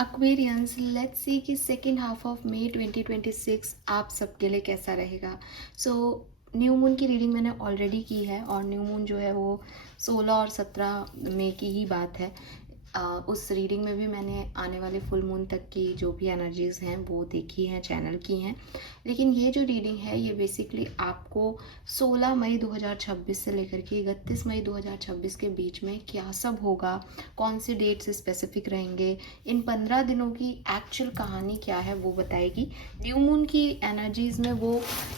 Aquarians, let's see कि second half of May 2026 आप सबके लिए कैसा रहेगा। सो न्यू मून की रीडिंग मैंने ऑलरेडी की है और न्यू मून जो है वो 16 और 17 मई की ही बात है। उस रीडिंग में भी मैंने आने वाले फुल मून तक की जो भी एनर्जीज़ हैं वो देखी हैं, चैनल की हैं। लेकिन ये जो रीडिंग है ये बेसिकली आपको 16 मई 2026 से लेकर के 31 मई 2026 के बीच में क्या सब होगा, कौन से डेट्स स्पेसिफिक रहेंगे, इन 15 दिनों की एक्चुअल कहानी क्या है वो बताएगी। न्यू मून की एनर्जीज़ में वो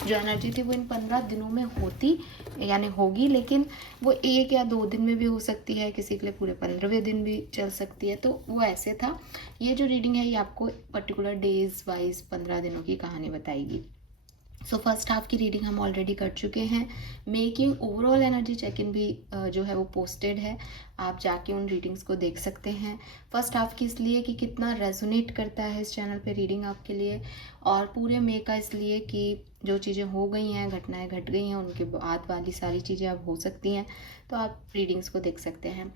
जो एनर्जी थी वो इन 15 दिनों में होती यानी होगी, लेकिन वो 1 या 2 दिन में भी हो सकती है, किसी के लिए पूरे 15वें दिन भी चल सकती है। तो वो ऐसे था। ये जो रीडिंग है ये आपको पर्टिकुलर डेज वाइज 15 दिनों की कहानी बताएगी। सो फर्स्ट हाफ की रीडिंग हम ऑलरेडी कर चुके हैं। Making overall energy check in भी जो है वो पोस्टेड है, आप जाके उन रीडिंग्स को देख सकते हैं। फर्स्ट हाफ की इसलिए कि कितना रेजोनेट करता है इस चैनल पे रीडिंग आपके लिए, और पूरे मे का इसलिए कि जो चीज़ें हो गई हैं, घटनाएं घट गई हैं, उनके बाद वाली सारी चीज़ें अब हो सकती हैं, तो आप रीडिंग्स को देख सकते हैं।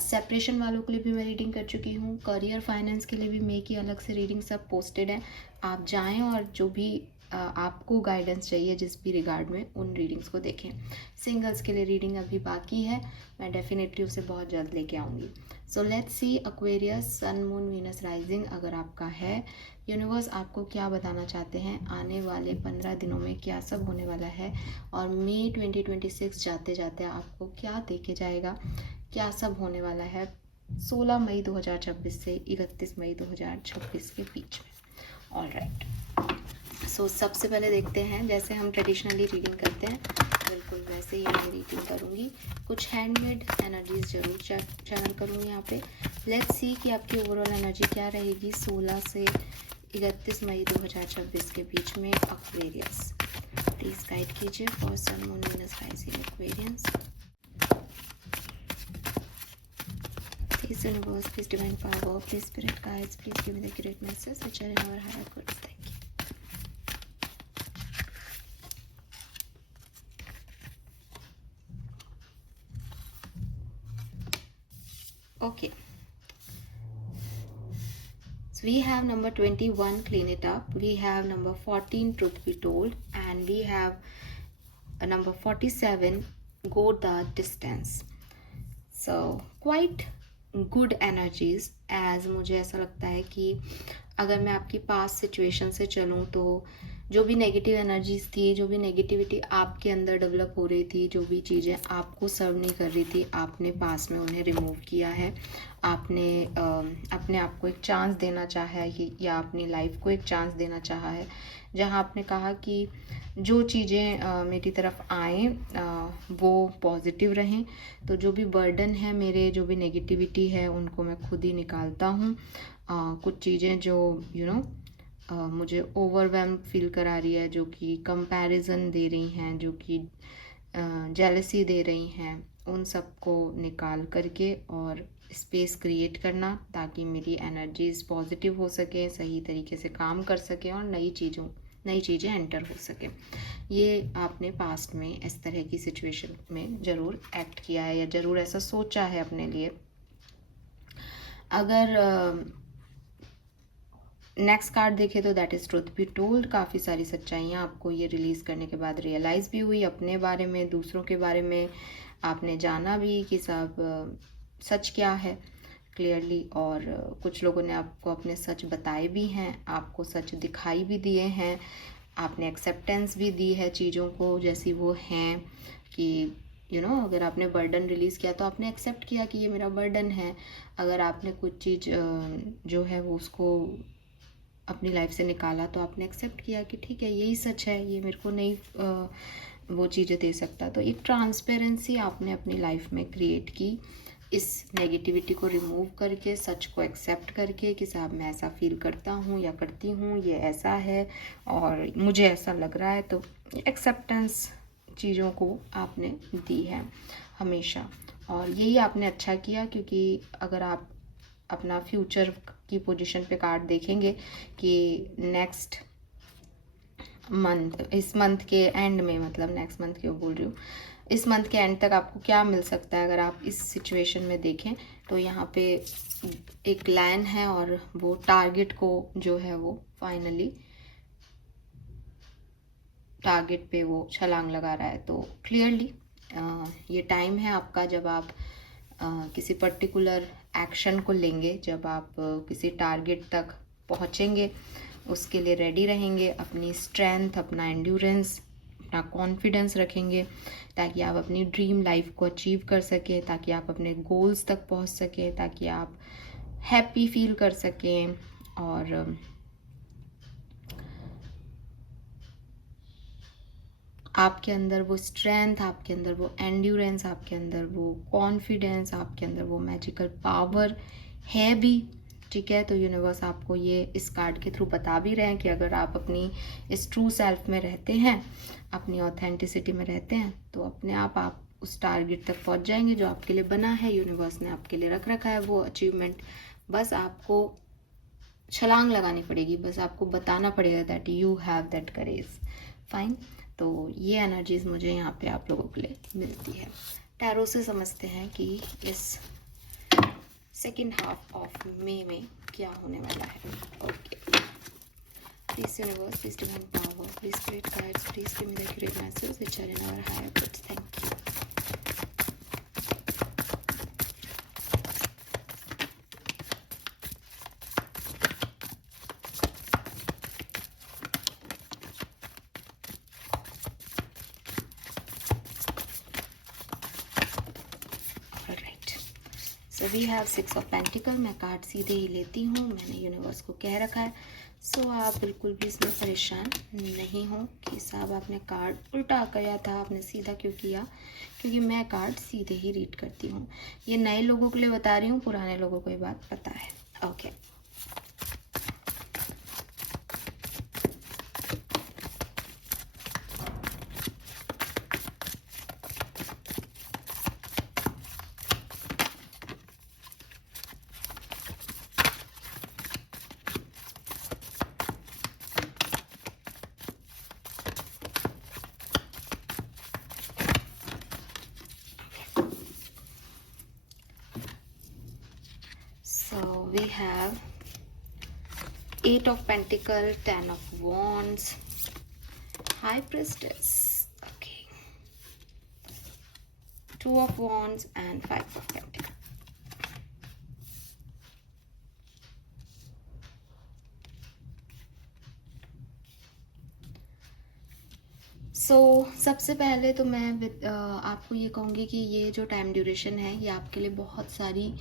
सेपरेशन वालों के लिए भी मैं रीडिंग कर चुकी हूँ। करियर फाइनेंस के लिए भी मे की अलग से रीडिंग सब पोस्टेड है, आप जाएं और जो भी आपको गाइडेंस चाहिए जिस भी रिगार्ड में उन रीडिंग्स को देखें। सिंगल्स के लिए रीडिंग अभी बाकी है, मैं डेफिनेटली उसे बहुत जल्द लेके आऊँगी। So let's see Aquarius, sun moon Venus rising अगर आपका है, यूनिवर्स आपको क्या बताना चाहते हैं, आने वाले 15 दिनों में क्या सब होने वाला है, और मई 2026 जाते जाते आपको क्या देके जाएगा, क्या सब होने वाला है 16 मई 2026 से 31 मई 2026 के बीच में। ऑल राइट, सो सबसे पहले देखते हैं, जैसे हम ट्रेडिशनली रीडिंग करते हैं बिल्कुल वैसे ही मैं रीडिंग करूँगी। कुछ हैंडमेड एनर्जीज जरूर चैनल करूँगी यहाँ पे। लेट्स सी कि आपकी ओवरऑल एनर्जी क्या रहेगी 16 से 31 मई 2026 के बीच में। एक्वेरियस प्लीज़ गाइड कीजिए for sun moon Venus rising Aquarians. Please universe, please divine power, please spirit guides, please give me the accurate messages which are in our higher goods. Thank you. Okay. So we have number 21, clean it up. We have number 14, truth be told, and we have number 47, go the distance. So quite good energies, as मुझे ऐसा लगता है कि अगर मैं आपकी past situation से चलूँ तो जो भी नेगेटिव एनर्जीज थी, जो भी नेगेटिविटी आपके अंदर डेवलप हो रही थी, जो भी चीज़ें आपको सर्व नहीं कर रही थी, आपने पास्ट में उन्हें रिमूव किया है। आपने अपने आप को एक चांस देना चाहा है या अपनी लाइफ को एक चांस देना चाहा है, जहाँ आपने कहा कि जो चीज़ें मेरी तरफ आएँ वो पॉजिटिव रहें। तो जो भी बर्डन है मेरे, जो भी नेगेटिविटी है, उनको मैं खुद ही निकालता हूँ। कुछ चीज़ें जो मुझे ओवरवेल्म फील करा रही है, जो कि कंपैरिजन दे रही हैं, जो कि जेलसी दे रही हैं, उन सब को निकाल करके और स्पेस क्रिएट करना, ताकि मेरी एनर्जीज पॉजिटिव हो सके, सही तरीके से काम कर सके और नई चीज़ें एंटर हो सके। ये आपने पास्ट में इस तरह की सिचुएशन में ज़रूर एक्ट किया है या ज़रूर ऐसा सोचा है अपने लिए। अगर नेक्स्ट कार्ड देखे तो that is truth be told. काफ़ी सारी सच्चाइयाँ आपको ये रिलीज़ करने के बाद रियलाइज़ भी हुई, अपने बारे में, दूसरों के बारे में आपने जाना भी कि सब सच क्या है क्लियरली, और कुछ लोगों ने आपको अपने सच बताए भी हैं, आपको सच दिखाई भी दिए हैं, आपने एक्सेप्टेंस भी दी है चीज़ों को जैसी वो हैं, कि अगर आपने बर्डन रिलीज़ किया तो आपने एक्सेप्ट किया कि ये मेरा बर्डन है। अगर आपने कुछ चीज़ जो है वो उसको अपनी लाइफ से निकाला तो आपने एक्सेप्ट किया कि ठीक है यही सच है, ये मेरे को नहीं वो चीज़ें दे सकता। तो एक ट्रांसपेरेंसी आपने अपनी लाइफ में क्रिएट की, इस नेगेटिविटी को रिमूव करके, सच को एक्सेप्ट करके कि साहब मैं ऐसा फील करता हूँ या करती हूँ, ये ऐसा है और मुझे ऐसा लग रहा है। तो एक्सेप्टेंस चीज़ों को आपने दी है हमेशा, और यही आपने अच्छा किया, क्योंकि अगर आप अपना फ्यूचर की पोजीशन पे कार्ड देखेंगे कि नेक्स्ट मंथ, इस मंथ के एंड में, मतलब नेक्स्ट मंथ क्यों बोल रही हूँ, इस मंथ के एंड तक आपको क्या मिल सकता है अगर आप इस सिचुएशन में देखें। तो यहाँ पे एक लाइन है और वो टारगेट को जो है वो फाइनली टारगेट पे वो छलांग लगा रहा है। तो क्लियरली ये टाइम है आपका जब आप किसी पर्टिकुलर एक्शन को लेंगे, जब आप किसी टारगेट तक पहुँचेंगे, उसके लिए रेडी रहेंगे, अपनी स्ट्रेंथ, अपना एंड्योरेंस, अपना कॉन्फिडेंस रखेंगे ताकि आप अपनी ड्रीम लाइफ को अचीव कर सकें, ताकि आप अपने गोल्स तक पहुंच सकें, ताकि आप हैप्पी फील कर सकें और आपके अंदर वो स्ट्रेंथ, आपके अंदर वो एंड्योरेंस, आपके अंदर वो कॉन्फिडेंस, आपके अंदर वो मैजिकल पावर है भी। ठीक है, तो यूनिवर्स आपको ये इस कार्ड के थ्रू बता भी रहे हैं कि अगर आप अपनी इस ट्रू सेल्फ में रहते हैं, अपनी ऑथेंटिसिटी में रहते हैं, तो अपने आप उस टारगेट तक पहुंच जाएंगे जो आपके लिए बना है, यूनिवर्स ने आपके लिए रख रखा है वो अचीवमेंट। बस आपको छलांग लगानी पड़ेगी, बस आपको बताना पड़ेगा that you have that courage. Fine, तो ये एनर्जीज मुझे यहाँ पे आप लोगों के लिए मिलती है। टैरो से समझते हैं कि इस सेकेंड हाफ ऑफ मे में क्या होने वाला है। Okay, please universe, please divine power, please create guides, please give me the accurate message which are in our higher goods. Thank you. So we have 6 of pentacle. मैं card सीधे ही लेती हूँ, मैंने यूनिवर्स को कह रखा है। सो आप बिल्कुल भी इसमें परेशान नहीं हो कि साहब आपने कार्ड उल्टा किया था, आपने सीधा क्यों किया, क्योंकि मैं कार्ड सीधे ही रीड करती हूँ। ये नए लोगों के लिए बता रही हूँ, पुराने लोगों को ये बात पता है। Okay, we have 8 of Pentacle, 10 of Wands, High Priestess, okay, 2 of Wands and 5 of Pentacle. सबसे पहले तो मैं आपको ये कहूँगी कि ये जो टाइम ड्यूरेशन है ये आपके लिए बहुत सारी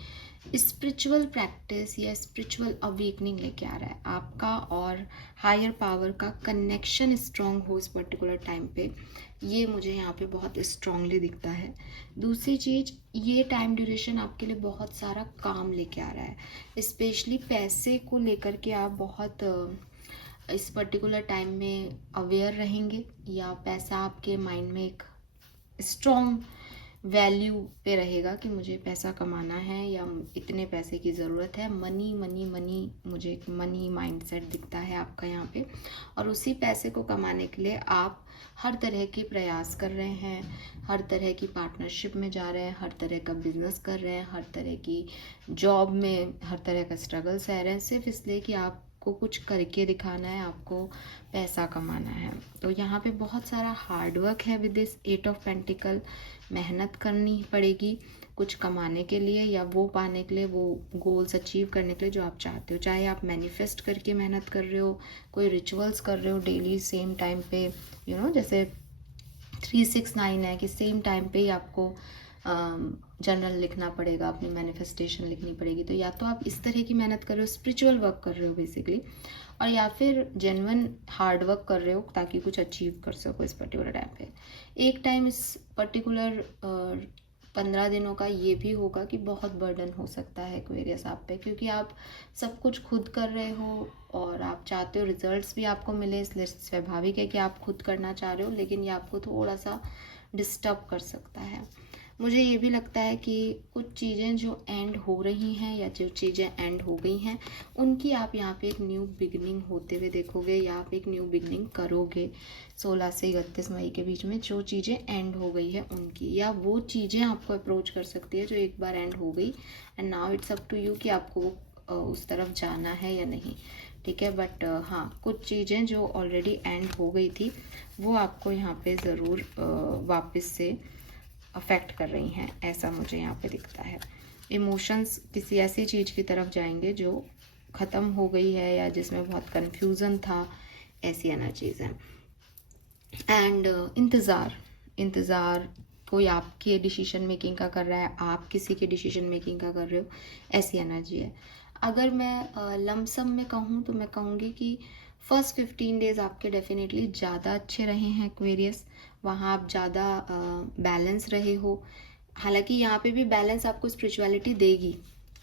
स्पिरिचुअल प्रैक्टिस या स्पिरिचुअल अवेकनिंग लेके आ रहा है। आपका और हायर पावर का कनेक्शन स्ट्रॉन्ग हो इस पर्टिकुलर टाइम पे, ये मुझे यहाँ पे बहुत स्ट्रांगली दिखता है। दूसरी चीज़, ये टाइम ड्यूरेशन आपके लिए बहुत सारा काम लेके आ रहा है। स्पेशली पैसे को लेकर के आप बहुत इस पर्टिकुलर टाइम में अवेयर रहेंगे, या पैसा आपके माइंड में एक स्ट्रॉन्ग वैल्यू पे रहेगा कि मुझे पैसा कमाना है या इतने पैसे की ज़रूरत है। मनी मनी मनी, मुझे एक मनी माइंडसेट दिखता है आपका यहाँ पे, और उसी पैसे को कमाने के लिए आप हर तरह के प्रयास कर रहे हैं, हर तरह की पार्टनरशिप में जा रहे हैं, हर तरह का बिजनेस कर रहे हैं, हर तरह की जॉब में हर तरह का स्ट्रगल सह रहे हैं, सिर्फ इसलिए कि आपको कुछ करके दिखाना है, आपको पैसा कमाना है। तो यहाँ पे बहुत सारा हार्डवर्क है विद दिस 8 ऑफ पेंटिकल। मेहनत करनी पड़ेगी कुछ कमाने के लिए, या वो पाने के लिए, वो गोल्स अचीव करने के लिए जो आप चाहते हो। चाहे आप मैनिफेस्ट करके मेहनत कर रहे हो, कोई रिचुअल्स कर रहे हो डेली सेम टाइम पे, जैसे 369 है कि सेम टाइम पे ही आपको जर्नल लिखना पड़ेगा, अपनी मैनिफेस्टेशन लिखनी पड़ेगी। तो या तो आप इस तरह की मेहनत कर रहे हो, स्पिरिचुअल वर्क कर रहे हो बेसिकली, और या फिर जेन्युइन हार्ड वर्क कर रहे हो ताकि कुछ अचीव कर सको इस पर्टिकुलर टाइम पे। एक टाइम इस पर्टिकुलर 15 दिनों का ये भी होगा कि बहुत बर्डन हो सकता है एक्वेरियस आप पे, क्योंकि आप सब कुछ खुद कर रहे हो और आप चाहते हो रिजल्ट्स भी आपको मिले, इसलिए स्वाभाविक है कि आप खुद करना चाह रहे हो, लेकिन ये आपको थोड़ा सा डिस्टर्ब कर सकता है। मुझे ये भी लगता है कि कुछ चीज़ें जो एंड हो रही हैं या जो चीज़ें एंड हो गई हैं उनकी आप यहाँ पे एक न्यू बिगनिंग होते हुए देखोगे या आप एक न्यू बिगनिंग करोगे 16 से 31 मई के बीच में। जो चीज़ें एंड हो गई है उनकी, या वो चीज़ें आपको अप्रोच कर सकती है जो एक बार एंड हो गई, and now it's up to you कि आपको उस तरफ जाना है या नहीं। ठीक है, बट हाँ, कुछ चीज़ें जो ऑलरेडी एंड हो गई थी वो आपको यहाँ पे ज़रूर वापस से अफेक्ट कर रही हैं, ऐसा मुझे यहाँ पे दिखता है। इमोशंस किसी ऐसी चीज़ की तरफ जाएंगे जो ख़त्म हो गई है या जिसमें बहुत कन्फ्यूज़न था, ऐसी एनर्जीज़ हैं। एंड इंतज़ार कोई आपकी डिसीजन मेकिंग का कर रहा है, आप किसी की डिसीजन मेकिंग का कर रहे हो, ऐसी एनर्जी है। अगर मैं लमसम में कहूँ तो मैं कहूँगी कि फर्स्ट 15 डेज़ आपके डेफिनेटली ज़्यादा अच्छे रहे हैं एक्वेरियस। वहाँ आप ज़्यादा बैलेंस रहे हो। हालांकि यहाँ पे भी बैलेंस आपको स्पिरिचुअलिटी देगी,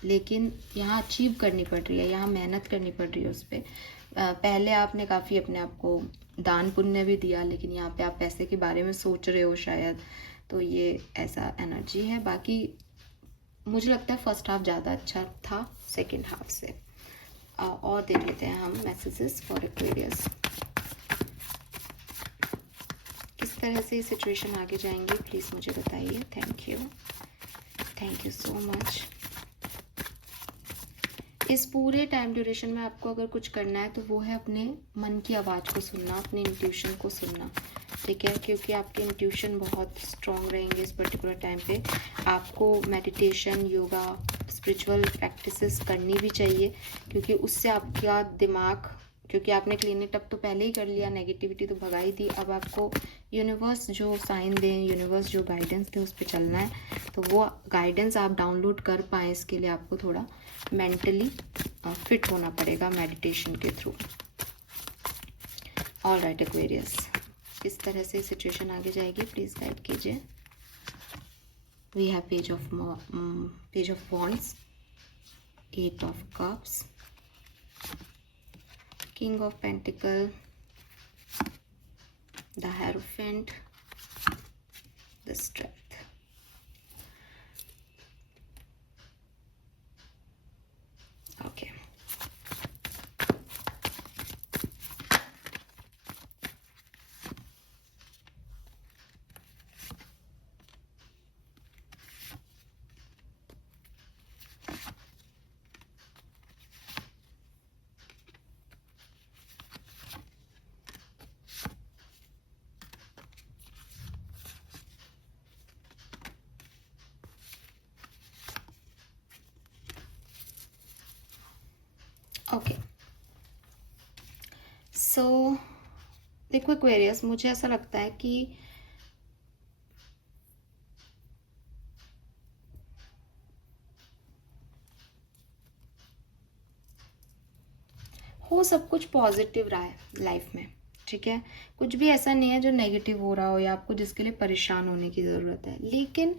लेकिन यहाँ अचीव करनी पड़ रही है, यहाँ मेहनत करनी पड़ रही है उस पर। पहले आपने काफ़ी अपने आप को दान पुण्य भी दिया, लेकिन यहाँ पे आप पैसे के बारे में सोच रहे हो शायद, तो ये ऐसा एनर्जी है। बाकी मुझे लगता है फर्स्ट हाफ ज़्यादा अच्छा था सेकंड हाफ से। और देख लेते हैं हम मैसेजेस फॉर एक्वेरियस, किस तरह से सिचुएशन आगे जाएंगे प्लीज़ मुझे बताइए। Thank you so much. इस पूरे टाइम ड्यूरेशन में आपको अगर कुछ करना है तो वो है अपने मन की आवाज़ को सुनना, अपने इंट्यूशन को सुनना। ठीक है, क्योंकि आपके इंट्यूशन बहुत स्ट्रॉन्ग रहेंगे इस पर्टिकुलर टाइम पे। आपको मेडिटेशन, योगा, स्पिरिचुअल प्रैक्टिसेस करनी भी चाहिए, क्योंकि उससे आपका दिमाग, क्योंकि आपने क्लीन इट अप तो पहले ही कर लिया, नेगेटिविटी तो भगा ही दी, अब आपको यूनिवर्स जो साइन दें, यूनिवर्स जो गाइडेंस दे उस पर चलना है। तो वो गाइडेंस आप डाउनलोड कर पाएँ, इसके लिए आपको थोड़ा मेंटली फिट होना पड़ेगा मेडिटेशन के थ्रू। ऑल राइट एक्वेरियस, किस तरह से सिचुएशन आगे जाएगी प्लीज़ गाइड कीजिए। We have page of wands, 8 of cups, king of pentacle, the hierophant, the strength. Okay, okay. So देखो एक्वेरियस, मुझे ऐसा लगता है कि हो सब कुछ पॉजिटिव रहा है लाइफ में। ठीक है, कुछ भी ऐसा नहीं है जो नेगेटिव हो रहा हो या आपको जिसके लिए परेशान होने की ज़रूरत है। लेकिन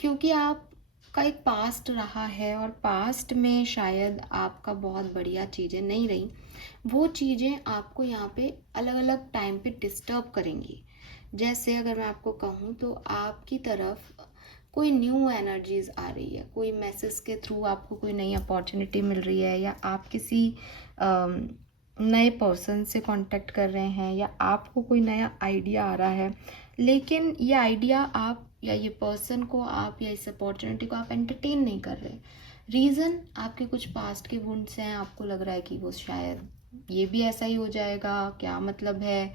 क्योंकि आपका एक पास्ट रहा है और पास्ट में शायद आपका बहुत बढ़िया चीज़ें नहीं रही, वो चीज़ें आपको यहाँ पे अलग अलग टाइम पे डिस्टर्ब करेंगी। जैसे अगर मैं आपको कहूँ तो आपकी तरफ कोई न्यू एनर्जीज आ रही है, कोई मैसेज के थ्रू आपको कोई नई अपॉर्चुनिटी मिल रही है, या आप किसी नए पर्सन से कांटेक्ट कर रहे हैं, या आपको कोई नया आइडिया आ रहा है, लेकिन ये आइडिया आप या ये पर्सन को आप या इस अपॉर्चुनिटी को आप एंटरटेन नहीं कर रहे। रीज़न आपके कुछ पास्ट के वुंड्स हैं, आपको लग रहा है कि वो शायद ये भी ऐसा ही हो जाएगा, क्या मतलब है,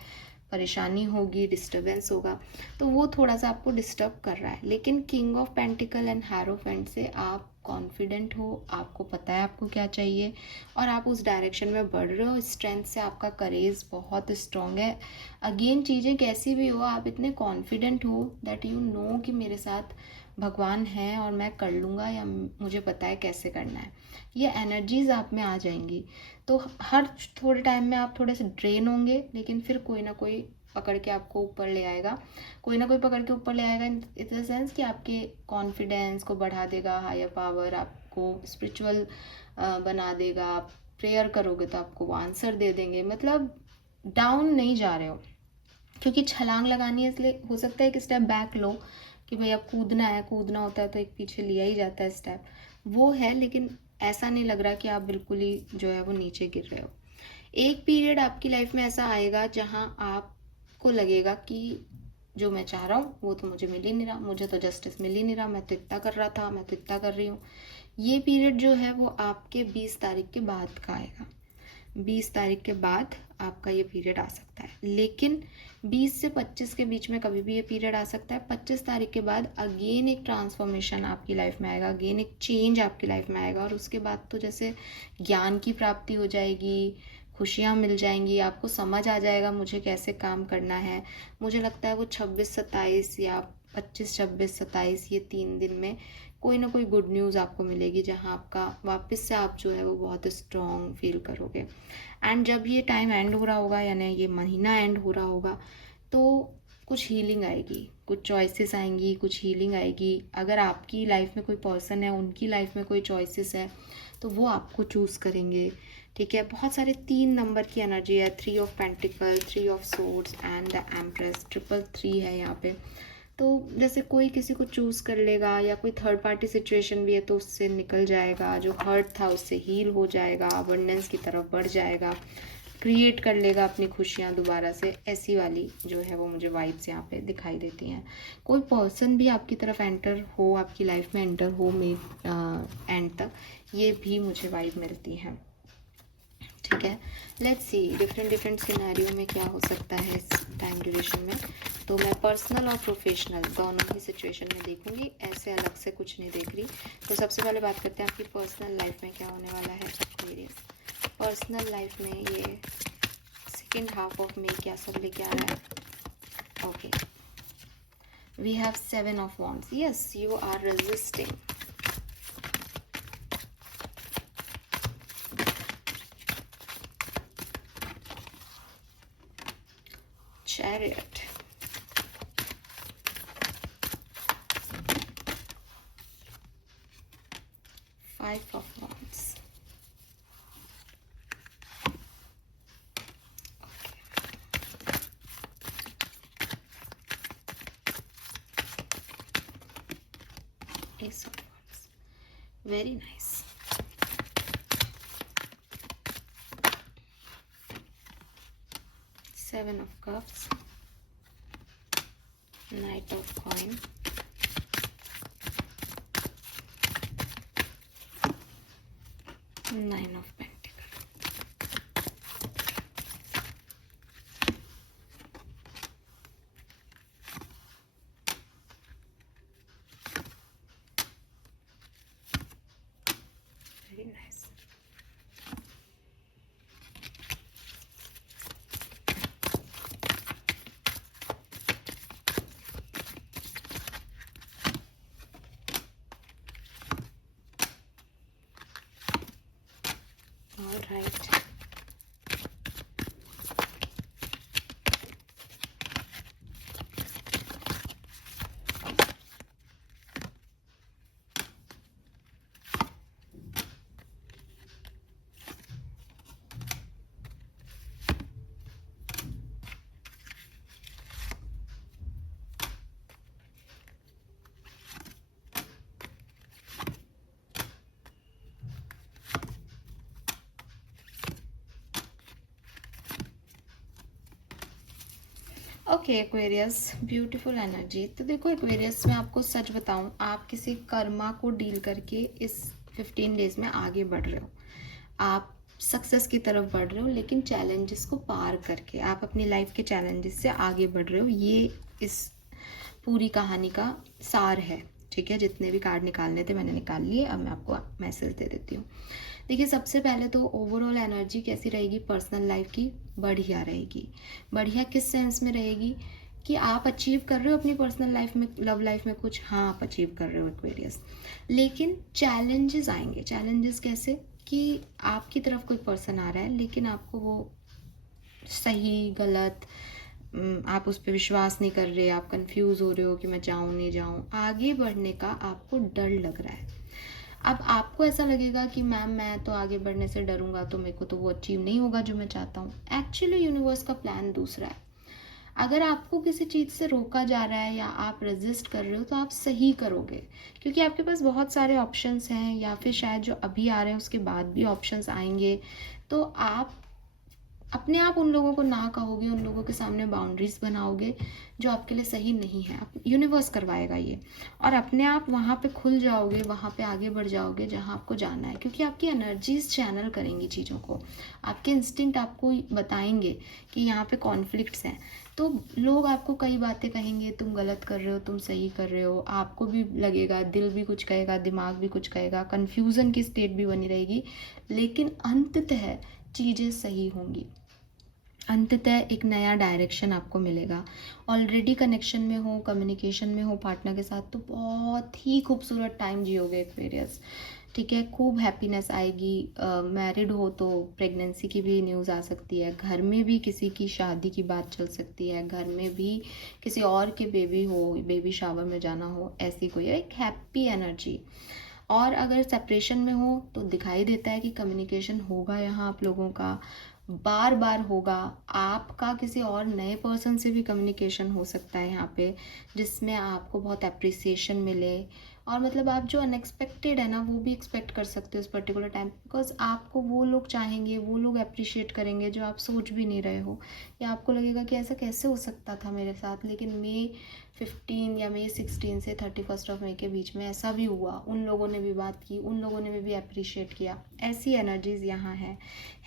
परेशानी होगी, डिस्टरबेंस होगा, तो वो थोड़ा सा आपको डिस्टर्ब कर रहा है। लेकिन king of pentacle and hierophant से आप कॉन्फिडेंट हो, आपको पता है आपको क्या चाहिए और आप उस डायरेक्शन में बढ़ रहे हो। स्ट्रेंथ से आपका करेज बहुत स्ट्रॉन्ग है। अगेन चीज़ें कैसी भी हो, आप इतने कॉन्फिडेंट हो दैट यू नो कि मेरे साथ भगवान है और मैं कर लूँगा, या मुझे पता है कैसे करना है। ये एनर्जीज आप में आ जाएंगी। तो हर थोड़े टाइम में आप थोड़े से ड्रेन होंगे, लेकिन फिर कोई ना कोई पकड़ के आपको ऊपर ले आएगा, कोई ना कोई पकड़ के ऊपर ले आएगा इन द सेंस कि आपके कॉन्फिडेंस को बढ़ा देगा। हायर पावर आपको स्पिरिचुअल बना देगा। आप प्रेयर करोगे तो आपको वो आंसर दे देंगे। मतलब डाउन नहीं जा रहे हो, क्योंकि छलांग लगानी है, इसलिए हो सकता है कि स्टेप बैक लो कि भाई अब कूदना है, कूदना होता है तो एक पीछे लिया ही जाता है स्टेप, वो है। लेकिन ऐसा नहीं लग रहा कि आप बिल्कुल ही जो है वो नीचे गिर रहे हो। एक पीरियड आपकी लाइफ में ऐसा आएगा जहाँ आपको लगेगा कि जो मैं चाह रहा हूँ वो तो मुझे मिल ही नहीं रहा, मुझे तो जस्टिस मिल ही नहीं रहा, मैं तो इतना कर रहा था, मैं तो इतना कर रही हूँ। ये पीरियड जो है वो आपके 20 तारीख के बाद का आएगा। 20 तारीख के बाद आपका ये पीरियड आ सकता है। लेकिन 20 से 25 के बीच में कभी भी ये पीरियड आ सकता है। 25 तारीख के बाद अगेन एक ट्रांसफॉर्मेशन आपकी लाइफ में आएगा, अगेन एक चेंज आपकी लाइफ में आएगा। और उसके बाद तो जैसे ज्ञान की प्राप्ति हो जाएगी, खुशियाँ मिल जाएंगी, आपको समझ आ जाएगा मुझे कैसे काम करना है। मुझे लगता है वो 26-27 या 25-26-27 ये 3 दिन में कोई ना कोई गुड न्यूज़ आपको मिलेगी, जहाँ आपका वापस से आप जो है वो बहुत स्ट्रॉन्ग फील करोगे। एंड जब ये टाइम एंड हो रहा होगा, यानी ये महीना एंड हो रहा होगा, तो कुछ हीलिंग आएगी, कुछ चॉइसेस आएंगी, कुछ हीलिंग आएगी। अगर आपकी लाइफ में कोई पर्सन है, उनकी लाइफ में कोई चॉइसेस है, तो वो आपको चूज़ करेंगे। ठीक है, बहुत सारे 3 नंबर की एनर्जी है, 3 of pentacle, 3 of swords and the empress, 333 है यहाँ पे। तो जैसे कोई किसी को चूज़ कर लेगा, या कोई थर्ड पार्टी सिचुएशन भी है तो उससे निकल जाएगा, जो हर्ट था उससे हील हो जाएगा, अबंडेंस की तरफ बढ़ जाएगा, क्रिएट कर लेगा अपनी खुशियाँ दोबारा से। ऐसी वाली जो है वो मुझे वाइब्स यहाँ पे दिखाई देती हैं। कोई पर्सन भी आपकी तरफ एंटर हो, आपकी लाइफ में एंटर हो मे एंड तक, ये भी मुझे वाइब मिलती है। ठीक है, लेट्स सी डिफरेंट सिनेरियो में क्या हो सकता है इस टाइम ड्यूरेशन में। तो मैं पर्सनल और प्रोफेशनल दोनों ही सिचुएशन में देखूंगी, ऐसे अलग से कुछ नहीं देख रही। तो सबसे पहले बात करते हैं आपकी पर्सनल लाइफ में क्या होने वाला है एक्वेरियस। पर्सनल लाइफ में ये सेकेंड हाफ ऑफ मे क्या सब लेके आ रहा है। Okay, we have 7 of wands. Yes, you are resisting. Chariot, 5 of Wands. Ace of Wands. Very nice. Seven of Cups. Knight of Coin. Nine of Pentacles. Very nice. All right. Okay Aquarius, beautiful energy. तो देखो Aquarius, मैं आपको सच बताऊं, आप किसी कर्मा को deal करके इस 15 डेज में आगे बढ़ रहे हो, आप सक्सेस की तरफ बढ़ रहे हो, लेकिन चैलेंजेस को पार करके आप अपनी लाइफ के चैलेंजेस से आगे बढ़ रहे हो। ये इस पूरी कहानी का सार है। ठीक है, जितने भी कार्ड निकालने थे मैंने निकाल लिए, अब मैं आपको मैसेज दे देती हूँ। देखिए, सबसे पहले तो ओवरऑल एनर्जी कैसी रहेगी पर्सनल लाइफ की, बढ़िया रहेगी। बढ़िया किस सेंस में रहेगी कि आप अचीव कर रहे हो अपनी पर्सनल लाइफ में, लव लाइफ में कुछ, हाँ आप अचीव कर रहे हो एक्वेरियस। लेकिन चैलेंजेस आएंगे। चैलेंजेस कैसे कि आपकी तरफ कोई पर्सन आ रहा है, लेकिन आपको वो सही गलत, आप उस पर विश्वास नहीं कर रहे, आप कंफ्यूज हो रहे हो कि मैं जाऊँ नहीं जाऊँ, आगे बढ़ने का आपको डर लग रहा है। अब आपको ऐसा लगेगा कि मैम मैं तो आगे बढ़ने से डरूंगा तो मेरे को तो वो अचीव नहीं होगा जो मैं चाहता हूँ। एक्चुअली यूनिवर्स का प्लान दूसरा है। अगर आपको किसी चीज़ से रोका जा रहा है या आप रेजिस्ट कर रहे हो तो आप सही करोगे, क्योंकि आपके पास बहुत सारे ऑप्शंस हैं, या फिर शायद जो अभी आ रहे हैं उसके बाद भी ऑप्शंस आएंगे। तो आप अपने आप उन लोगों को ना कहोगे, उन लोगों के सामने बाउंड्रीज बनाओगे जो आपके लिए सही नहीं है। यूनिवर्स करवाएगा ये, और अपने आप वहाँ पे खुल जाओगे, वहाँ पे आगे बढ़ जाओगे जहाँ आपको जाना है, क्योंकि आपकी एनर्जीज चैनल करेंगी चीज़ों को। आपके इंस्टिंक्ट आपको बताएंगे कि यहाँ पे कॉन्फ्लिक्ट्स हैं। तो लोग आपको कई बातें कहेंगे, तुम गलत कर रहे हो, तुम सही कर रहे हो, आपको भी लगेगा, दिल भी कुछ कहेगा, दिमाग भी कुछ कहेगा, कन्फ्यूज़न की स्टेट भी बनी रहेगी, लेकिन अंततः चीज़ें सही होंगी। अंततः एक नया डायरेक्शन आपको मिलेगा। ऑलरेडी कनेक्शन में हो, कम्युनिकेशन में हो पार्टनर के साथ, तो बहुत ही खूबसूरत टाइम जियोगे एक्वेरियस। ठीक है, खूब हैप्पीनेस आएगी। मैरिड हो तो प्रेगनेंसी की भी न्यूज़ आ सकती है, घर में भी किसी की शादी की बात चल सकती है, घर में भी किसी और के बेबी हो, बेबी शावर में जाना हो, ऐसी कोई एक हैप्पी एनर्जी। और अगर सेपरेशन में हो तो दिखाई देता है कि कम्युनिकेशन होगा यहाँ आप लोगों का, बार बार होगा। आपका किसी और नए पर्सन से भी कम्युनिकेशन हो सकता है यहाँ पे, जिसमें आपको बहुत अप्रिसिएशन मिले, और मतलब आप जो अनएक्सपेक्टेड है ना वो भी एक्सपेक्ट कर सकते हो उस पर्टिकुलर टाइम, बिकॉज आपको वो लोग चाहेंगे, वो लोग अप्रिशिएट करेंगे जो आप सोच भी नहीं रहे हो, या आपको लगेगा कि ऐसा कैसे हो सकता था मेरे साथ, लेकिन मई 15 या मई 16 से 31 मई के बीच में ऐसा भी हुआ, उन लोगों ने भी बात की, उन लोगों ने भी अप्रिशिएट किया। ऐसी एनर्जीज यहाँ है।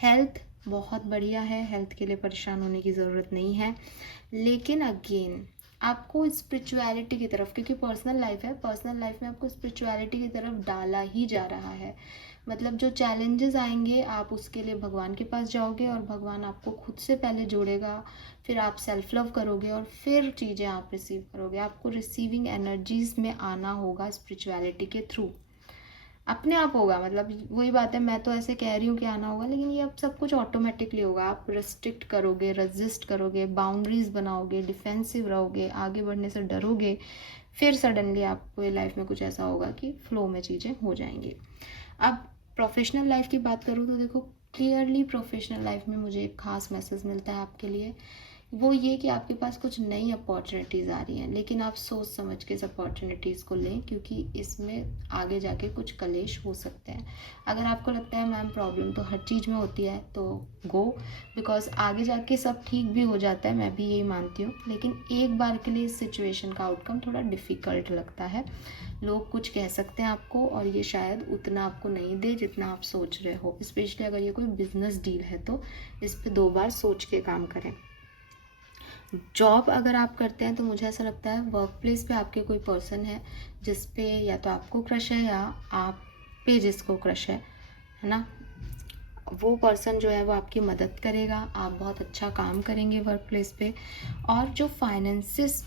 हेल्थ बहुत बढ़िया है, हेल्थ के लिए परेशान होने की ज़रूरत नहीं है, लेकिन अगेन आपको स्पिरिचुअलिटी की तरफ, क्योंकि पर्सनल लाइफ है, पर्सनल लाइफ में आपको स्पिरिचुअलिटी की तरफ डाला ही जा रहा है। मतलब जो चैलेंजेस आएंगे आप उसके लिए भगवान के पास जाओगे, और भगवान आपको खुद से पहले जोड़ेगा, फिर आप सेल्फ लव करोगे, और फिर चीज़ें आप रिसीव करोगे। आपको रिसीविंग एनर्जीज में आना होगा स्पिरिचुअलिटी के थ्रू, अपने आप होगा। मतलब वही बात है, मैं तो ऐसे कह रही हूँ कि आना होगा, लेकिन ये अब सब कुछ ऑटोमेटिकली होगा। आप रिस्ट्रिक्ट करोगे, रेजिस्ट करोगे, बाउंड्रीज बनाओगे, डिफेंसिव रहोगे, आगे बढ़ने से डरोगे, फिर सडनली आपको लाइफ में कुछ ऐसा होगा कि फ्लो में चीज़ें हो जाएंगी। अब प्रोफेशनल लाइफ की बात करूँ तो देखो, क्लियरली प्रोफेशनल लाइफ में मुझे एक खास मैसेज मिलता है आपके लिए, वो ये कि आपके पास कुछ नई अपॉर्चुनिटीज़ आ रही हैं, लेकिन आप सोच समझ के इस अपॉर्चुनिटीज़ को लें, क्योंकि इसमें आगे जाके कुछ कलेश हो सकते हैं। अगर आपको लगता है मैम प्रॉब्लम तो हर चीज़ में होती है, तो गो, बिकॉज आगे जाके सब ठीक भी हो जाता है, मैं भी यही मानती हूँ, लेकिन एक बार के लिए इस सिचुएशन का आउटकम थोड़ा डिफ़िकल्ट लगता है। लोग कुछ कह सकते हैं आपको, और ये शायद उतना आपको नहीं दे जितना आप सोच रहे हो, स्पेशली अगर ये कोई बिजनेस डील है तो इस पर 2 बार सोच के काम करें। जॉब अगर आप करते हैं तो मुझे ऐसा लगता है वर्क प्लेस पे आपके कोई पर्सन है जिस पे या तो आपको क्रश है या आप पे जिसको क्रश है ना, वो पर्सन जो है वो आपकी मदद करेगा, आप बहुत अच्छा काम करेंगे वर्क प्लेस पे। और जो फाइनेंसिस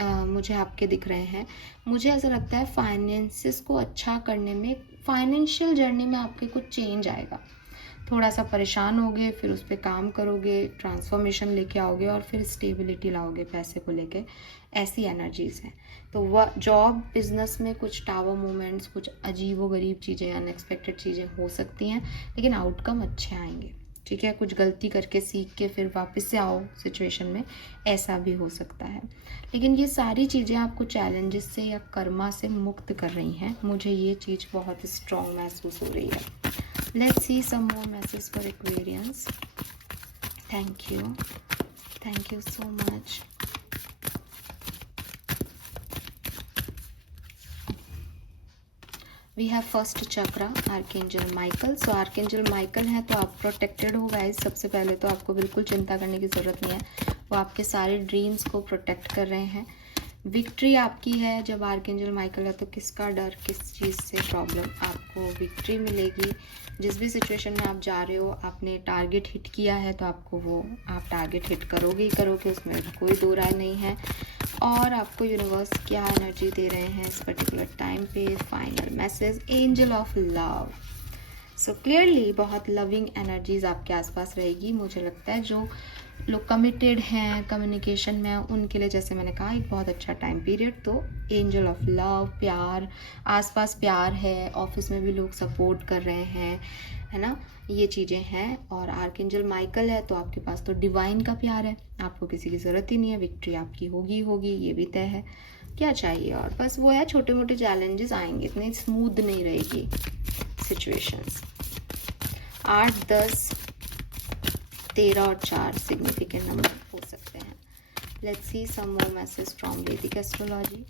मुझे आपके दिख रहे हैं, मुझे ऐसा लगता है फाइनेंसिस को अच्छा करने में, फाइनेंशियल जर्नी में आपके कुछ चेंज आएगा। थोड़ा सा परेशान होगे, फिर उस पर काम करोगे, ट्रांसफॉर्मेशन लेके आओगे, और फिर स्टेबिलिटी लाओगे पैसे को लेके। ऐसी एनर्जीज़ हैं। तो वह जॉब बिजनेस में कुछ टावर मूवमेंट्स, कुछ अजीब व गरीब चीज़ें, अनएक्सपेक्टेड चीज़ें हो सकती हैं, लेकिन आउटकम अच्छे आएंगे। ठीक है, कुछ गलती करके सीख के फिर वापस से आओ सिचुएशन में, ऐसा भी हो सकता है। लेकिन ये सारी चीज़ें आपको चैलेंजेस से या कर्मा से मुक्त कर रही हैं, मुझे ये चीज़ बहुत स्ट्रॉन्ग महसूस हो रही है। Let's see some more messages for Aquarians. Thank you. Thank you so much. We have first chakra, Archangel Michael. So Archangel Michael है तो आप प्रोटेक्टेड हो गाइस। सबसे पहले तो आपको बिल्कुल चिंता करने की ज़रूरत नहीं है, वो आपके सारे ड्रीम्स को प्रोटेक्ट कर रहे हैं। विक्ट्री आपकी है। जब आर्कएंजल माइकल है तो किसका डर, किस चीज़ से प्रॉब्लम, आपको विक्ट्री मिलेगी। जिस भी सिचुएशन में आप जा रहे हो, आपने टारगेट हिट किया है तो आपको वो आप टारगेट हिट करोगे ही करोगे, उसमें कोई दो राय नहीं है। और आपको यूनिवर्स क्या एनर्जी दे रहे हैं इस पर्टिकुलर टाइम पे, final message, angel of love. So clearly बहुत लविंग एनर्जीज आपके आसपास रहेगी। मुझे लगता है जो लोग कमिटेड हैं, कम्युनिकेशन में, उनके लिए जैसे मैंने कहा एक बहुत अच्छा टाइम पीरियड। तो एंजल ऑफ लव, प्यार, आसपास प्यार है, ऑफिस में भी लोग सपोर्ट कर रहे हैं, है ना, ये चीज़ें हैं। और आर्कएंजल माइकल है तो आपके पास तो डिवाइन का प्यार है, आपको किसी की ज़रूरत ही नहीं है, विक्ट्री आपकी होगी होगी, ये भी तय है। क्या चाहिए और बस वो है, छोटे मोटे चैलेंजेस आएंगे, इतनी स्मूथ नहीं रहेगी सिचुएशंस। 8, 10, 13 और 4 सिग्निफिकेंट नंबर हो सकते हैं। Let's see some more message from Vedic astrology.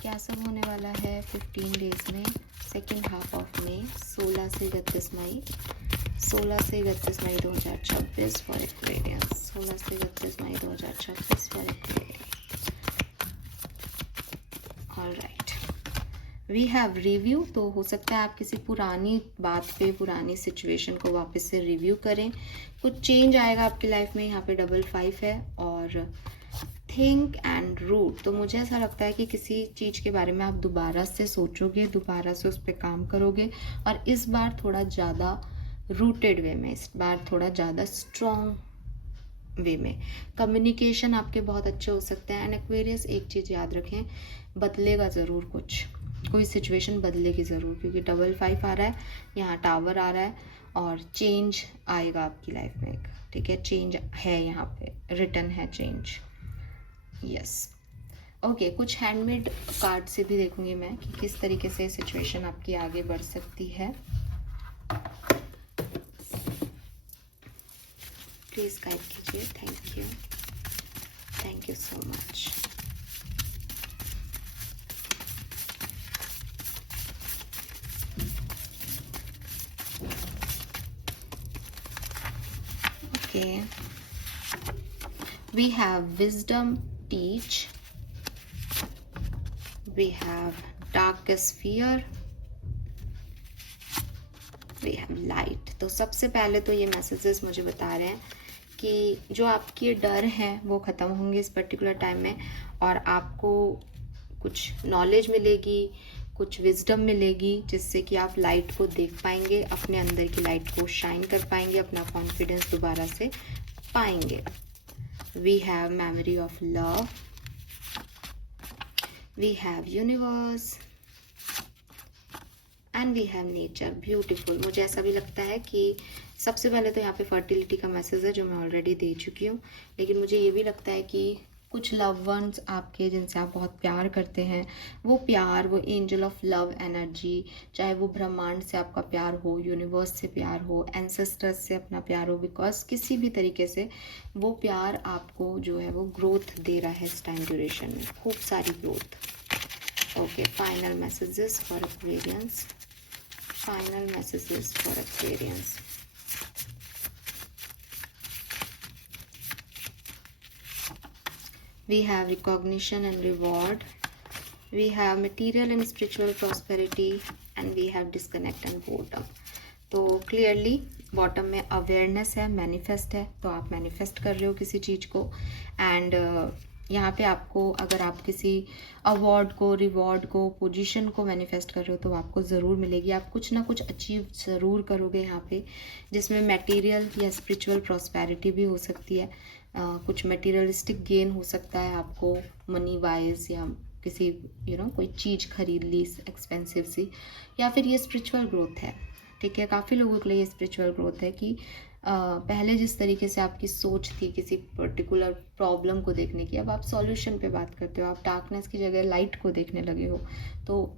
क्या सब होने वाला है 15 डेज में, सेकेंड हाफ ऑफ मे, 16 से 31 मई, 16 से 31 मई 2026 फॉर एक्वेरियंस, 16 से 31 मई 2026 for Aquarians. Alright, we have review. तो हो सकता है आप किसी पुरानी बात पे, पुरानी सिचुएशन को वापस से रिव्यू करें, कुछ चेंज आएगा आपकी लाइफ में। यहाँ पे 55 है और थिंक एंड रूट। तो मुझे ऐसा लगता है कि किसी चीज़ के बारे में आप दोबारा से सोचोगे, दोबारा से उस पर काम करोगे, और इस बार थोड़ा ज़्यादा रूटेड वे में, इस बार थोड़ा ज़्यादा स्ट्रॉन्ग वे में। कम्युनिकेशन आपके बहुत अच्छे हो सकते हैं। एंड एक्वेरियस, एक चीज़ याद रखें, बदलेगा ज़रूर, कुछ कोई सिचुएशन बदलेगी ज़रूर, क्योंकि 55 आ रहा है, यहाँ टावर आ रहा है, और चेंज आएगा आपकी लाइफ में एक, ठीक है, चेंज है यहाँ पे, रिटर्न है चेंज। यस, ओके, कुछ हैंडमेड कार्ड से भी देखूंगी मैं कि किस तरीके से सिचुएशन आपकी आगे बढ़ सकती है। प्लीज गाइड कीजिए। Thank you, thank you so much. Okay, we have wisdom, teach, we have darkest fear, we have light। तो सबसे पहले तो ये मैसेजेस मुझे बता रहे हैं कि जो आपके डर हैं वो ख़त्म होंगे इस पर्टिकुलर टाइम में, और आपको कुछ नॉलेज मिलेगी, कुछ विजडम मिलेगी, जिससे कि आप लाइट को देख पाएंगे, अपने अंदर की लाइट को शाइन कर पाएंगे, अपना कॉन्फिडेंस दोबारा से पाएंगे। We have memory of love, we have universe, and we have nature। beautiful। मुझे ऐसा भी लगता है कि सबसे पहले तो यहाँ पे फर्टिलिटी का मैसेज है जो मैं ऑलरेडी दे चुकी हूँ, लेकिन मुझे ये भी लगता है कि कुछ लव वंस आपके जिनसे आप बहुत प्यार करते हैं, वो प्यार, वो एंजल ऑफ लव एनर्जी, चाहे वो ब्रह्मांड से आपका प्यार हो, यूनिवर्स से प्यार हो, एंसेस्टर्स से अपना प्यार हो, बिकॉज किसी भी तरीके से वो प्यार आपको जो है वो ग्रोथ दे रहा है इस टाइम ड्यूरेशन में, खूब सारी growth. Okay, final messages for Aquarians, final messages for Aquarians. We have recognition and reward, we have material and spiritual prosperity, and we have disconnect and boredom। तो क्लियरली बॉटम में awareness है, manifest है, तो आप manifest कर रहे हो किसी चीज़ को। एंड यहाँ पे आपको, अगर आप किसी अवार्ड को, रिवॉर्ड को, पोजीशन को मैनिफेस्ट कर रहे हो तो आपको ज़रूर मिलेगी। आप कुछ ना कुछ अचीव ज़रूर करोगे यहाँ पे, जिसमें मटेरियल या स्पिरिचुअल प्रॉस्पेरिटी भी हो सकती है। कुछ मटेरियलिस्टिक गेन हो सकता है आपको, मनी वाइज, या किसी कोई चीज़ खरीद ली एक्सपेंसिव सी, या फिर ये स्पिरिचुअल ग्रोथ है, ठीक है। काफ़ी लोगों के लिए ये स्पिरिचुअल ग्रोथ है कि पहले जिस तरीके से आपकी सोच थी किसी पर्टिकुलर प्रॉब्लम को देखने की, अब आप सॉल्यूशन पे बात करते हो, आप डार्कनेस की जगह लाइट को देखने लगे हो, तो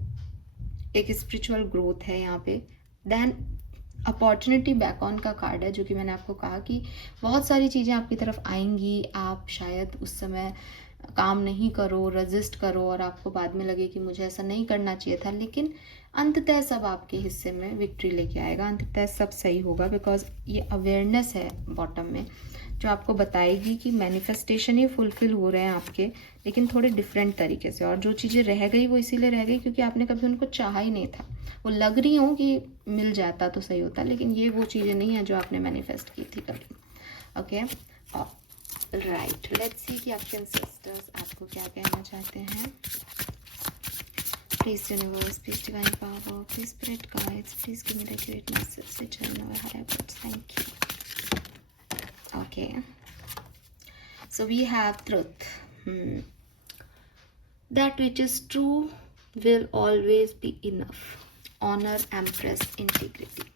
एक स्पिरिचुअल ग्रोथ है यहाँ पे। देन अपॉर्चुनिटी बैक ऑन का कार्ड है, जो कि मैंने आपको कहा कि बहुत सारी चीज़ें आपकी तरफ आएंगी, आप शायद उस समय काम नहीं करो, रजिस्ट करो, और आपको बाद में लगे कि मुझे ऐसा नहीं करना चाहिए था, लेकिन अंततः सब आपके हिस्से में विक्ट्री लेके आएगा, अंततः सब सही होगा, बिकॉज ये अवेयरनेस है बॉटम में जो आपको बताएगी कि मैनिफेस्टेशन ही फुलफिल हो रहे हैं आपके, लेकिन थोड़े डिफरेंट तरीके से। और जो चीज़ें रह गई वो इसीलिए रह गई क्योंकि आपने कभी उनको चाहा ही नहीं था। वो लग रही हो कि मिल जाता तो सही होता, लेकिन ये वो चीज़ें नहीं है जो आपने मैनिफेस्ट की थी कभी। ओके, राइट, लेट्स सी कि आपके एंसेस्टर्स आपको क्या कहना चाहते हैं। Please universe, please divine power, please spirit guides, please give me the great message which I know I have. Thank you. Okay, so we have truth. That which is true will always be enough. Honor, empress, integrity.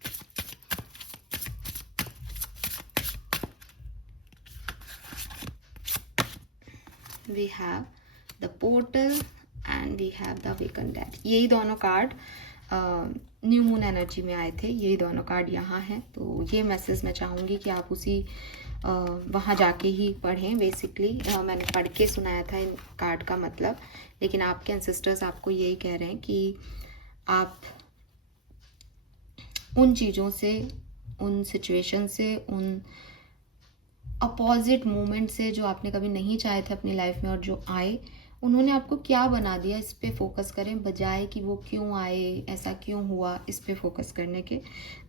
We have the portal and we have the waken dad. यही दोनों card new moon energy में आए थे, यही दोनों card यहाँ हैं। तो ये मैसेज मैं चाहूँगी कि आप उसी वहाँ जाके ही पढ़ें। बेसिकली मैंने पढ़ के सुनाया था इन कार्ड का मतलब, लेकिन आपके एंसेस्टर्स आपको यही कह रहे हैं कि आप उन चीज़ों से, उन सिचुएशन से, उन अपोजिट मोमेंट से जो आपने कभी नहीं चाहे थे अपनी लाइफ में और जो आए, उन्होंने आपको क्या बना दिया, इस पे फोकस करें बजाय कि वो क्यों आए, ऐसा क्यों हुआ, इस पे फोकस करने के।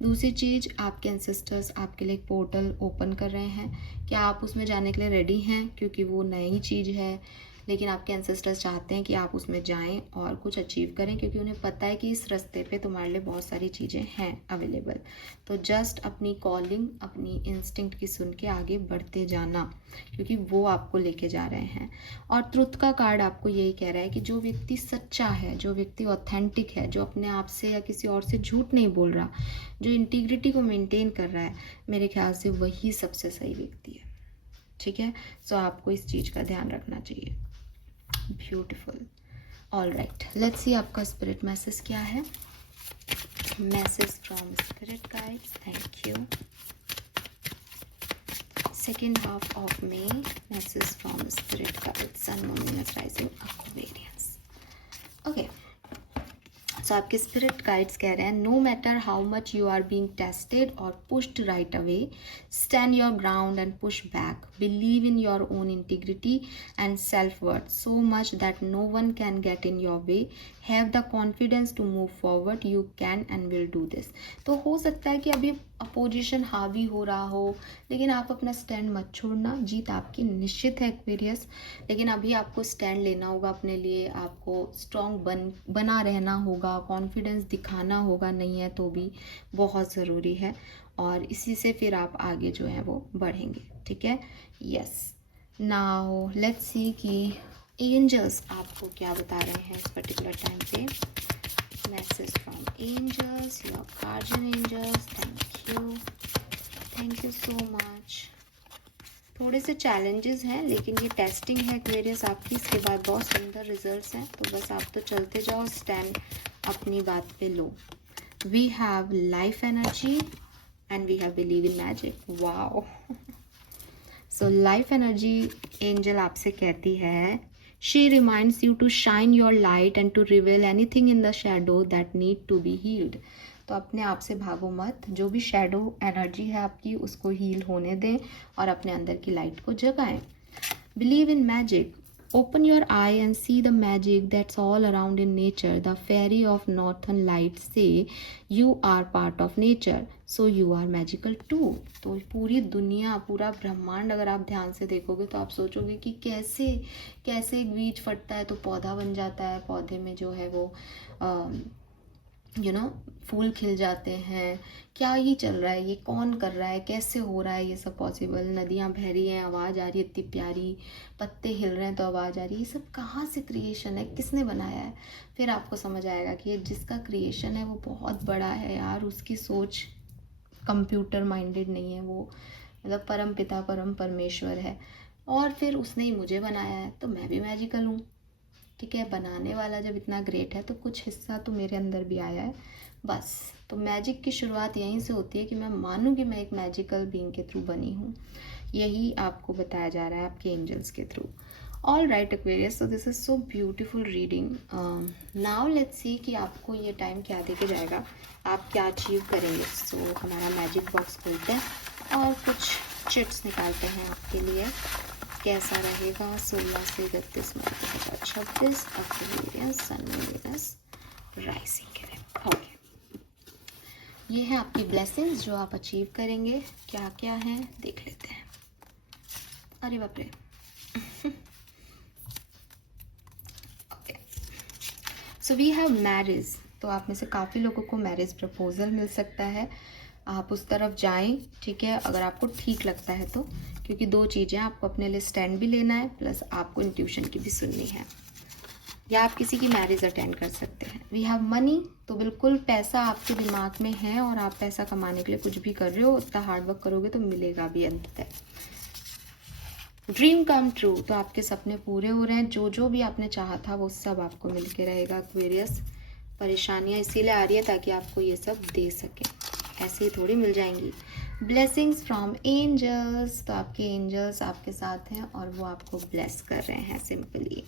दूसरी चीज़, आपके एंसेस्टर्स आपके लिए एक पोर्टल ओपन कर रहे हैं। क्या आप उसमें जाने के लिए रेडी हैं? क्योंकि वो नई चीज़ है, लेकिन आपके एंसेस्टर्स चाहते हैं कि आप उसमें जाएं और कुछ अचीव करें, क्योंकि उन्हें पता है कि इस रास्ते पे तुम्हारे लिए बहुत सारी चीज़ें हैं अवेलेबल। तो जस्ट अपनी कॉलिंग, अपनी इंस्टिंक्ट की सुन के आगे बढ़ते जाना, क्योंकि वो आपको लेके जा रहे हैं। और ट्रुथ का कार्ड आपको यही कह रहा है कि जो व्यक्ति सच्चा है, जो व्यक्ति ऑथेंटिक है, जो अपने आप से या किसी और से झूठ नहीं बोल रहा, जो इंटीग्रिटी को मेंटेन कर रहा है, मेरे ख्याल से वही सबसे सही व्यक्ति है। ठीक है, सो आपको इस चीज़ का ध्यान रखना चाहिए। Beautiful. All right, let's see आपका स्पिरिट मैसेज क्या है। Message from spirit guides, thank you. Second half of May, message from spirit guides, sun, moon, Venus rising, Aquarius. Okay, so आपके स्पिरिट गाइड्स कह रहे हैं, no matter how much you are being tested और pushed right away, stand your ground and push back, believe in your own integrity and self worth so much that no one can get in your way, have the confidence to move forward, you can and will do this. तो हो सकता है कि अभी opposition हावी हो रहा हो, लेकिन आप अपना स्टैंड मत छोड़ना, जीत आपकी निश्चित है एक्वेरियस। लेकिन अभी आपको स्टैंड लेना होगा अपने लिए, आपको स्ट्रॉन्ग बना रहना होगा, कॉन्फिडेंस दिखाना होगा, नहीं है तो भी बहुत ज़रूरी है, और इसी से फिर आप आगे जो है वो बढ़ेंगे। ठीक है, यस। नाउ लेट्स सी कि एंजल्स आपको क्या बता रहे हैं इस पर्टिकुलर टाइम पे। Message from angels, your guardian angels, thank you so much. थोड़े से चैलेंजेस हैं, लेकिन ये टेस्टिंग है एक्वेरियस आपकी, इसके बाद बहुत सुंदर रिजल्ट्स हैं। तो बस आप तो चलते जाओ, स्टैंड अपनी बात पे लो। We have life energy and we have believe in magic. Wow. So life energy angel आपसे कहती है, she reminds you to shine your light and to reveal anything in the shadow that need to be healed। तो अपने आप से भागो मत, जो भी शेडो एनर्जी है आपकी उसको हील होने दें और अपने अंदर की लाइट को जगाएं। Believe in magic, open your eye and see the magic that's all around in nature. The fairy of northern lights say you are part of nature, so you are magical too। तो पूरी दुनिया, पूरा ब्रह्मांड अगर आप ध्यान से देखोगे तो आप सोचोगे कि कैसे कैसे एक बीज फटता है तो पौधा बन जाता है, पौधे में जो है वो फूल खिल जाते हैं, क्या ही चल रहा है, ये कौन कर रहा है, कैसे हो रहा है ये सब पॉसिबल। नदियाँ बह रही हैं, आवाज़ आ रही है इतनी प्यारी, पत्ते हिल रहे हैं तो आवाज़ आ रही है, ये सब कहाँ से क्रिएशन है, किसने बनाया है। फिर आपको समझ आएगा कि ये जिसका क्रिएशन है वो बहुत बड़ा है यार, उसकी सोच कंप्यूटर माइंडेड नहीं है, वो मतलब परम पिता परम परमेश्वर है, और फिर उसने ही मुझे बनाया है, तो मैं भी मैजिकल हूँ। ठीक है, बनाने वाला जब इतना ग्रेट है तो कुछ हिस्सा तो मेरे अंदर भी आया है बस। तो मैजिक की शुरुआत यहीं से होती है कि मैं मानूँ कि मैं एक मैजिकल बीइंग के थ्रू बनी हूँ। यही आपको बताया जा रहा है आपके एंजल्स के through. All right Aquarius, so this is so beautiful reading. Now let's see कि आपको ये टाइम क्या देके जाएगा, आप क्या अचीव करेंगे। सो हमारा मैजिक बॉक्स खोलते हैं और कुछ चिट्स निकालते हैं आपके लिए। कैसा रहेगा 16 से 31 मई 2026 एक्वेरियस सन वेनस राइजिंग के लिए। ओके, ये है आपकी ब्लेसिंग्स जो आप अचीव करेंगे। क्या क्या है देख लेते हैं। अरे बाप रे। Okay, so we have marriage. तो आप में से काफ़ी लोगों को मैरिज प्रपोजल मिल सकता है, आप उस तरफ जाएं। ठीक है, अगर आपको ठीक लगता है तो, क्योंकि दो चीज़ें, आपको अपने लिए स्टैंड भी लेना है प्लस आपको इंट्यूशन की भी सुननी है, या आप किसी की मैरिज अटेंड कर सकते हैं। वी हैव मनी, तो बिल्कुल पैसा आपके दिमाग में है और आप पैसा कमाने के लिए कुछ भी कर रहे हो, उतना हार्ड वर्क करोगे तो मिलेगा भी अंततः। ड्रीम कम ट्रू, तो आपके सपने पूरे हो रहे हैं, जो जो भी आपने चाहा था वो सब आपको मिल के रहेगा एक्वेरियस। परेशानियाँ इसीलिए आ रही है ताकि आपको ये सब दे सके, ऐसे ही थोड़ी मिल जाएंगी। ब्लेसिंग्स फ्रॉम एंजल्स, तो आपके एंजल्स आपके साथ हैं और वो आपको ब्लेस कर रहे हैं simply.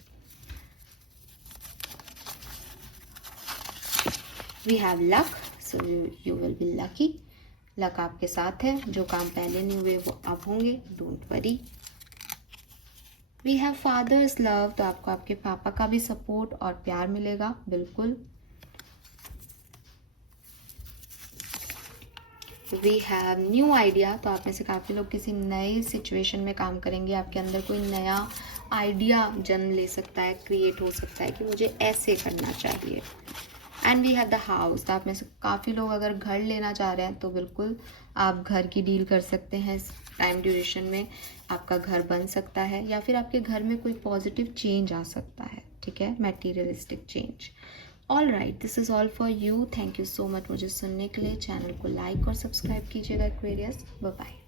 We have luck, so you will be lucky. Luck आपके साथ है, जो काम पहले नहीं हुए वो अब होंगे, don't worry. We have father's love, तो आपको आपके पापा का भी सपोर्ट और प्यार मिलेगा, बिल्कुल। वी हैव न्यू आइडिया, तो आप में से काफ़ी लोग किसी नई सिचुएशन में काम करेंगे, आपके अंदर कोई नया आइडिया जन्म ले सकता है, क्रिएट हो सकता है कि मुझे ऐसे करना चाहिए। And we have the house, तो आप में से काफ़ी लोग अगर घर लेना चाह रहे हैं तो बिल्कुल आप घर की डील कर सकते हैं। इस टाइम ड्यूरेशन में आपका घर बन सकता है या फिर आपके घर में कोई पॉजिटिव चेंज आ सकता है, ठीक है, materialistic change. All right, this is all for you. Thank you so much मुझे सुनने के लिए। चैनल को लाइक और सब्सक्राइब कीजिएगा एक्वेरियस। Bye bye.